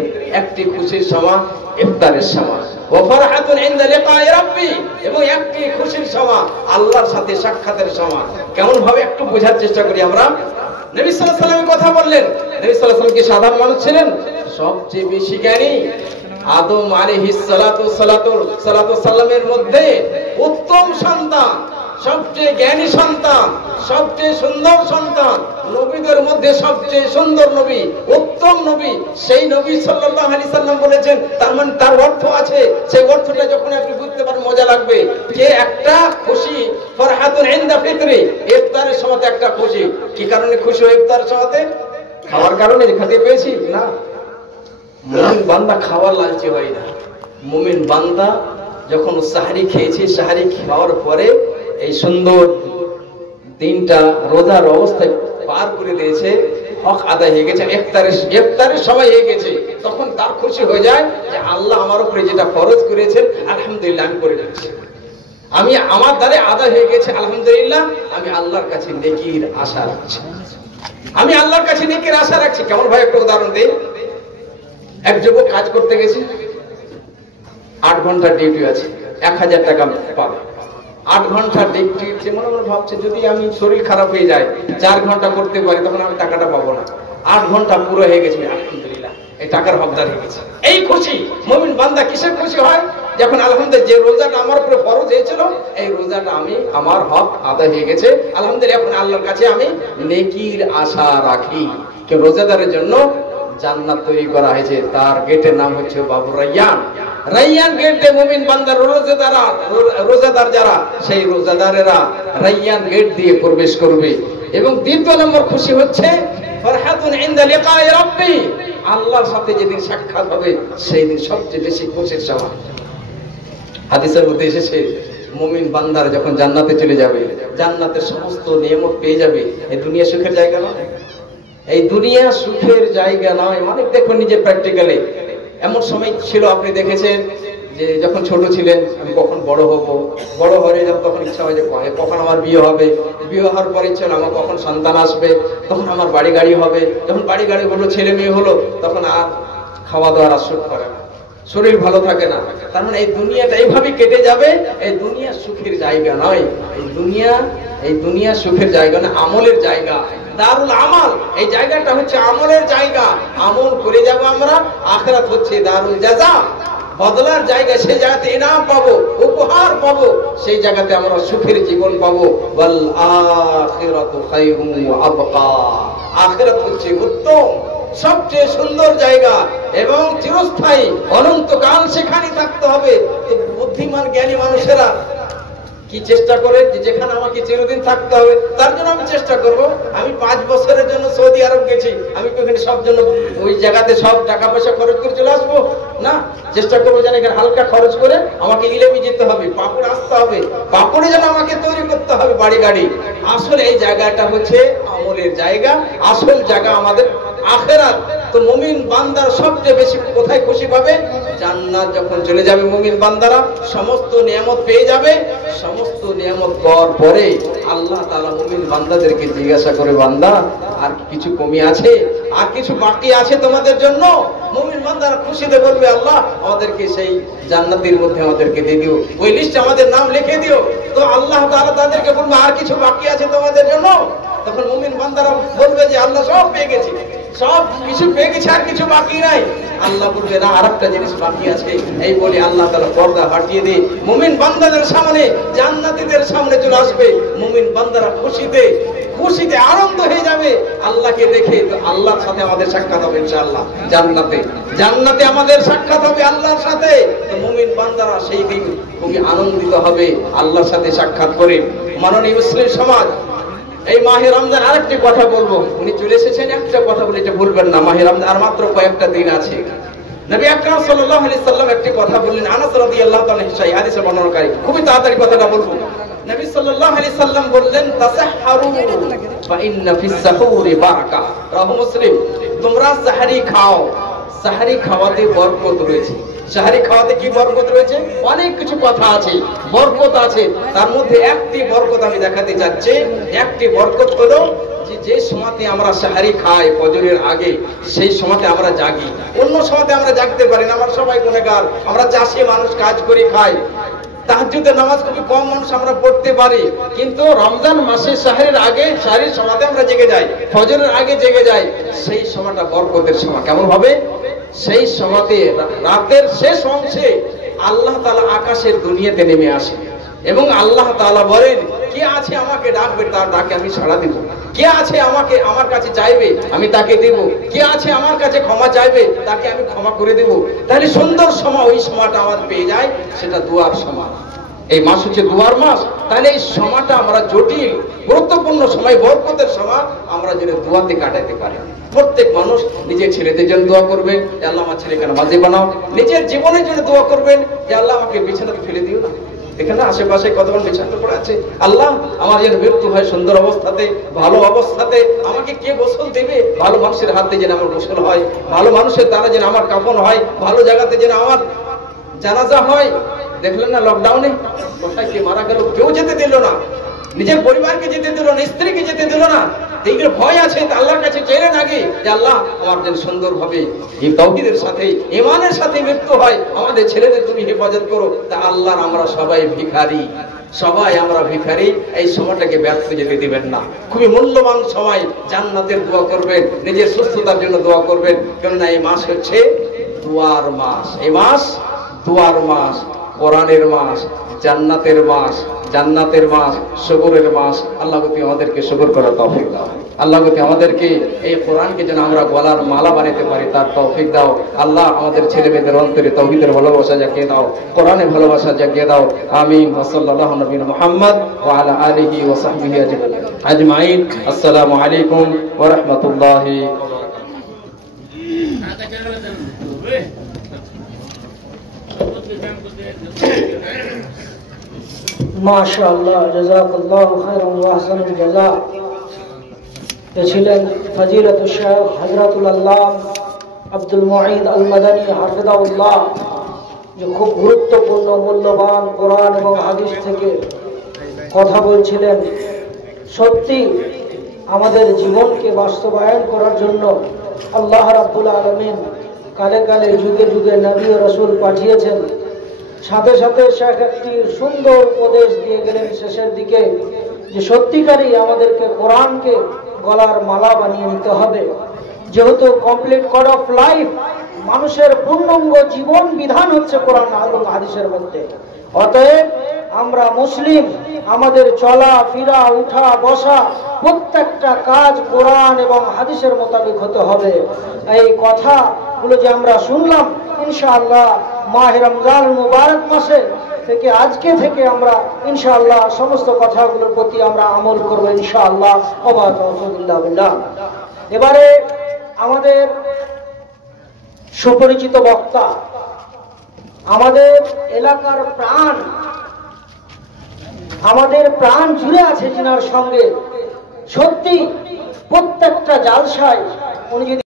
একটি খুশির সময় ইফতারের সময়। ওয়া ফারহাতুন ইনদা লিকাই রাব্বি, এবং একটি খুশির সময় আল্লাহর সাথে সাক্ষাতের সময়। কেমন ভাবে একটু বোঝার চেষ্টা করি আমরা। নবী সাল্লাল্লাহু আলাইহি ওয়াসাল্লামের কথা বললেন। নবী সাল্লাল্লাহু আলাইহি ওয়াসাল্লাম কি সাধারণ মানুষ ছিলেন? সবচেয়ে বেশি জ্ঞানী আদম আলাইহিস সালাতু সালামের মধ্যে উত্তম সন্তান, সবচেয়ে জ্ঞানী সন্তান, সবচেয়ে সুন্দর সন্তান, নবীদের মধ্যে সবচেয়ে সুন্দর নবী, উত্তম নবী, সেই নবী সাল্লাল্লাহু আলাইহি সাল্লাম বলেছেন। তার মানে তার অর্থ আছে, সেই অর্থটা যখন আপনি বুঝতে পারেন মজা লাগবে। যে একটা খুশি, ফারহাতুন ইনদা ফিতরি, ইফতারের সময় একটা খুশি। কি কারণে খুশি হয় ইফতারের সময়? খাওয়ার কারণে, খেতে পেয়েছি না। মুমিন বান্দা খাওয়ার লালচি হয় না। মুমিন বান্দা যখন সাহরি খেয়েছে, সাহরি খাওয়ার পরে এই সুন্দর দিনটা রোজার অবস্থায় পার করে দিয়েছে, হক আদায় হয়ে গেছে, ইফতারের সময় হয়ে গেছে, তখন তার খুশি হয়ে যায় যে আল্লাহ আমার উপরে যেটা ফরজ করেছেন আলহামদুলিল্লাহ আমি করে দিয়েছি, আমি আমার দ্বারে আদায় হয়ে গেছে আলহামদুলিল্লাহ, আমি আল্লাহর কাছে নেকির আশা রাখছি, আমি আল্লাহর কাছে নেকির আশা রাখছি। কেমন ভাই একটা উদাহরণ দেই। এক যুবক কাজ করতে গেছে, 8 ঘন্টা ডিউটি আছে, 1000 টাকা পাবে। 8 ঘন্টা ডিউটি, মনে মনে ভাবছে যদি আমি শরীর খারাপ হয়ে যায় 4 ঘন্টা করতে পারি তখন আমি টাকাটা পাবো না। 8 ঘন্টা পুরো হয়ে গেছে, আলহামদুলিল্লাহ এই টাকার হকদার হয়ে গেছে। এই খুশি মুমিন বান্দা কিসের খুশি হয়? যখন আলহামদুলিল্লাহ যে রোজাটা আমার উপরে ফরজ হয়েছিল এই রোজাটা আমি আমার হক আদায় হয়ে গেছে আলহামদুলিল্লাহ, এখন আল্লাহর কাছে আমি নেকির আশা রাখি। কে রোজাদারের জন্য জান্নাত তৈরি করা হয়েছে, তার গেটের নাম হচ্ছে বাবু রায়্যান। রায়্যান গেটে মুমিন বান্দার রোজাদার যারা, সেই রোজাদারেরা রায়্যান গেট দিয়ে প্রবেশ করবে। এবং দ্বিতীয় নম্বর খুশি হচ্ছে ফারহাতুন ইনদা লিকাই রাব্বি, আল্লাহর সাথে যেদিন সাক্ষাৎ হবে সেই দিন সবচেয়ে বেশি খুশির সময়। হাদিসের মধ্যে এসেছে মুমিন বান্দার যখন জান্নাতে চলে যাবে, জান্নাতের সমস্ত নিয়ামত পেয়ে যাবে। এই দুনিয়া সুখের জায়গা নয়, এই দুনিয়া সুখের জায়গা নয়। মানে দেখুন নিজে প্র্যাকটিক্যালি এমন সময় ছিল, আপনি দেখেছেন যে যখন ছোট ছিলেন আমি কখন বড় হব, বড় হয়ে যাব তখন ইচ্ছা হয় যে কখন আমার বিয়ে হবে, বিয়ে হওয়ার পর ইচ্ছা হলো আমার কখন সন্তান আসবে, তখন আমার বাড়ি গাড়ি হবে, যখন বাড়ি গাড়ি হলো, ছেলে মেয়ে হলো, তখন আর খাওয়া দাওয়ার আসর করে না, শরীর ভালো থাকে না। তার মানে এই দুনিয়াটা এইভাবে কেটে যাবে। এই দুনিয়া সুখের জায়গা নয়, এই দুনিয়া সুখের জায়গা না, আমলের জায়গা। দারুল আমাল, এই জায়গাটা হচ্ছে আমলের জায়গা। আমল করে যাব আমরা, আখিরাত হচ্ছে দারুল জাযা, বদলার জায়গা। সেই জায়গাতে ইনাম পাবো, উপহার পাবো, সেই জায়গাতে আমরা সুখের জীবন পাবো। ওয়াল আখিরাতু খায়রুন ওয়া আবকা, আখিরাত হচ্ছে উত্তম, সবচেয়ে সুন্দর জায়গা এবং চিরস্থায়ী, অনন্তকাল সেখানে থাকতে হবে। বুদ্ধিমান জ্ঞানী মানুষেরা কি চেষ্টা করে যে যেখানে আমাকে চিরদিন থাকতে হবে তার জন্য আমি চেষ্টা করব। আমি 5 বছরের জন্য সৌদি আরব গেছি, আমি ওখানে সব জন্য ওই জায়গাতে সব টাকা পয়সা খরচ করে চলে আসবো না, চেষ্টা করবো যেন এখানে হালকা খরচ করে আমাকে ইলেমি যেতে হবে, পাপড় আসতে হবে, পাপড়ে যেন আমাকে তৈরি করতে হবে বাড়ি গাড়ি। আসলে এই জায়গাটা হচ্ছে আমলের জায়গা, আসল জায়গা আমাদের আখিরাত। তো মুমিন বান্দার সবচেয়ে বেশি কোথায় খুশি পাবে? জান্নাত যখন চলে যাবে মুমিন বান্দারা, সমস্ত নিয়ামত পেয়ে যাবে। সমস্ত নিয়ামত পাওয়ার পরে আল্লাহ তাআলা মুমিন বান্দাদেরকে জিজ্ঞাসা করে, বান্দা আর কিছু কমি আছে, আর কিছু বাকি আছে তোমাদের জন্য? মুমিন বান্দারা খুশিতে বলবে, আল্লাহ আমাদেরকে সেই জান্নাতের মধ্যে আমাদেরকে দিয়ে দিও, ওই লিস্টে আমাদের নাম লিখে দিও। তো আল্লাহ তাআলা তাদেরকে বলবে, আর কিছু বাকি আছে তোমাদের জন্য? তখন মুমিন বান্দারা বলবে যে আল্লাহ সব পেয়ে গেছি, সব কিছু পেয়ে গেছে, আর কিছু বাকি নাই। আল্লাহ বলবে, না আরেকটা জিনিস বাকি আছে। এই বলে আল্লাহ তাআলা পর্দা হটিয়ে দিয়ে মুমিন বান্দাদের সামনে, জান্নাতীদের সামনে চলে আসবে। মুমিন বান্দারা খুশিতে আনন্দ হয়ে যাবে আল্লাহকে দেখে। তো আল্লাহর সাথে আমাদের সাক্ষাৎ হবে ইনশাআল্লাহ জান্নাতে আমাদের সাক্ষাৎ হবে আল্লাহর সাথে। তো মুমিন বান্দারা সেই দিন খুবই আনন্দিত হবে আল্লাহর সাথে সাক্ষাৎ করে। মাননীয় মুসলিম সমাজ, এই মাহে রমজান আরেকটি কথা বলবো, উনি চলে এসেছেন, একটা কথা বলে এটা ভুলবেন না। মাহে রমজান আর মাত্র কয়েকটা দিন আছে, নবী আকরাম সাল্লাল্লাহু আলাইহি সাল্লাম একটি কথা বললেন, আনাস রাদিয়াল্লাহু তাআলা সেই হাদিসে বর্ণনাকারী, খুবই তাড়াতাড়ি কথাটা বলবো। নবী সাল্লাল্লাহু আলাইহি সাল্লাম বললেন, তাসাহহারু ফা ইন্না ফিস সাহুরি বারাকা, রাহু মুসলিম। তোমরা সাহরি খাও, সাহরি খাওয়াতে বরকত রয়েছে। সাহরি খাওয়াতে কি বরকত রয়েছে? অনেক কিছু কথা আছে, বরকত আছে। তার মধ্যে একটি বরকত আমি দেখাতে যাচ্ছি। একটি বরকত হলো যে সময়তে আমরা সাহরি খাই ফজরের আগে, সেই সময়তে আমরা জাগি। অন্য সময়তে আমরা জাগতে পারি না, আমরা সবাই গুনেহগার, আমরা চাষি মানুষ, কাজ করে খাই। তাহাজ্জুদের নামাজ খুবই কম মানুষ আমরা পড়তে পারি, কিন্তু রমজান মাসে সাহরির আগে, সাহরির সময়তে আমরা জেগে যাই, ফজরের আগে জেগে যাই। সেই সময়টা বরকতের সময়। কেমন হবে? সেই সময়তে রাতের শেষ অংশে আল্লাহ তাআলা আকাশের দুনিয়াতে নেমে আসে এবং আল্লাহ তাআলা বলেন, কে আছে আমাকে ডাকবে, তার ডাকে আমি সাড়া দিব। কে আছে আমাকে আমার কাছে চাইবে, আমি তাকে দেব। কে আছে আমার কাছে ক্ষমা চাইবে, তাকে আমি ক্ষমা করে দেব। তাহলে সুন্দর সময়, ওই সময়টা আমাদের পেয়ে যায়, সেটা দুয়ার সময়। এই মাস হচ্ছে দুয়ার মাস। তাহলে এই সময়টা আমরা জটিল গুরুত্বপূর্ণ সময়, বরকতের সময়, আমরা যেন দোয়াতে কাটাতে পারি। প্রত্যেক মানুষ নিজের ছেলেদের জন্য দোয়া করবেন, যে আল্লাহ আমার ছেলেকে নামাজি বানাও। নিজের জীবনের জন্য দোয়া করবেন, যে আল্লাহ আমাকে বিছানাতে ফেলে দিও না। এখানে আশেপাশে কতক্ষণ বিছানা পড়ে আছে, আল্লাহ আমার যেন মৃত্যু হয় সুন্দর অবস্থাতে, ভালো অবস্থাতে। আমাকে কে গোসল দেবে? ভালো মানুষের হাতে যেন আমার গোসল হয়, ভালো মানুষের দ্বারা যেন আমার কাফন হয়, ভালো জায়গাতে যেন আমার জানাজা হয়। দেখলেন না লকডাউনে কোথায় কে মারা গেল, কেউ যেতে দিল না, নিজের পরিবারকে যেতে দিল না, স্ত্রীকে যেতে দিল না। এইগুলো ভয় আছে, আল্লাহর কাছে চাইলেন আগে, যে আল্লাহ আমার যেন সুন্দর ভাবে এই তাওহীদের সাথে, ঈমানের সাথে মৃত্যু হয়, আমাদের ছেলেদের তুমি হেফাজত করো। তা আল্লাহর আমরা সবাই ভিখারি, সবাই আমরা ভিখারি। এই সময়টাকে ব্যর্থ যেতে দিবেন না। খুবই মূল্যবান সময়, জান্নাতের দোয়া করবেন, নিজের সুস্থতার জন্য দোয়া করবেন। কেননা এই মাস হচ্ছে দুয়ার মাস। এই মাস দুয়ার মাস, কোরআনের মাস, জান্নাতের মাস, জান্নাতের মাস, শুকরের মাস। আল্লাহ গতি আমাদেরকে শুকর করার তৌফিক দাও। আল্লাহ গতি আমাদেরকে এই কোরআনকে যেন আমরা গলার মালা বানাতে পারি, তার তৌফিক দাও। আল্লাহ আমাদের ছেলে মেয়েদের অন্তরে তাওহীদের ভালোবাসা জাগিয়ে দাও, কোরআনের ভালোবাসা জাগিয়ে দাও। আমিন। ওয়া সাল্লাল্লাহু নবিয়্যিনা মুহাম্মদ ওয়া আলা আলিহি ওয়া সাহবিহি আজমাইন। আসসালামু আলাইকুম ওয়া রাহমাতুল্লাহি ওয়া বারাকাতুহু। মাশাআল্লাহ, জাযাকাল্লাহু খায়রান ওয়া আহসানুল জাযা। এ ছিলেন ফজিলাতুল শাইখ হযরতুল আল্লাম আব্দুল মুঈদ আল মাদানী হাফিজাহুল্লাহ, যে খুব গুরুত্বপূর্ণ মূল্যবান কোরআন এবং হাদিস থেকে কথা বলছিলেন। সত্যি আমাদের জীবনকে বাস্তবায়ন করার জন্য আল্লাহ রাব্বুল আলামিন কালে কালে যুগে যুগে নবী ও রাসূল পাঠিয়েছেন। সাথে সাথে শেখ একটি সুন্দর উপদেশ দিয়ে গেলেন শেষের দিকে, যে সত্যিকারই আমাদেরকে কোরআনকে গলার মালা বানিয়ে নিতে হবে। যেহেতু কমপ্লিট কোড অফ লাইফ, মানুষের পূর্ণাঙ্গ জীবন বিধান হচ্ছে কোরআন এবং হাদিসের মধ্যে। অতএব আমরা মুসলিম, আমাদের চলা ফিরা, উঠা বসা, প্রত্যেকটা কাজ কোরআন এবং হাদিসের মোতাবেক হতে হবে। এই কথাগুলো যে আমরা শুনলাম, ইনশাআল্লাহ মাহে রমজান মুবারক মাসে থেকে আজকে থেকে আমরা ইনশাআল্লাহ সমস্ত কথাগুলোর প্রতি আমরা আমল করব ইনশাআল্লাহ। ওয়া তাওফিকুল্লাহ বিল্লাহ। এবারে আমাদের সুপরিচিত বক্তা, আমাদের এলাকার প্রাণ, আমাদের প্রাণ জুড়ে আছে যিনার সঙ্গে। সত্যি প্রত্যেকটা জালসায় উনি যদি